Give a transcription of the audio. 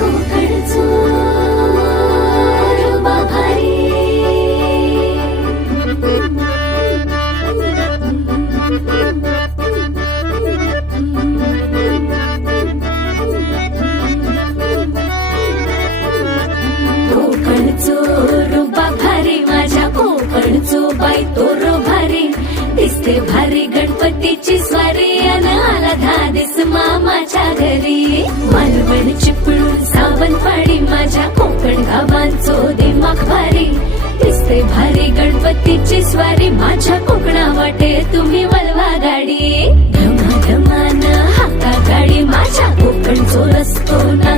कोकणचो रुबा भारी कोकणचो रुबा भारी माझ्या कोकणचो बाई तोरो भारी दिसते भारी गणपतीची स्वारी अन आला धादिस मामाच्या घरी मालवण चिपळूण सावंतवाडी माझ्या कोकण गावांचो दिमाग भारी दिसते भारी गणपतीची स्वारी माझ्या कोकणा वाटे तुम्ही वळवा गाडी धमाधमान हाका गाडी माझ्या कोकणचो रस्तो ना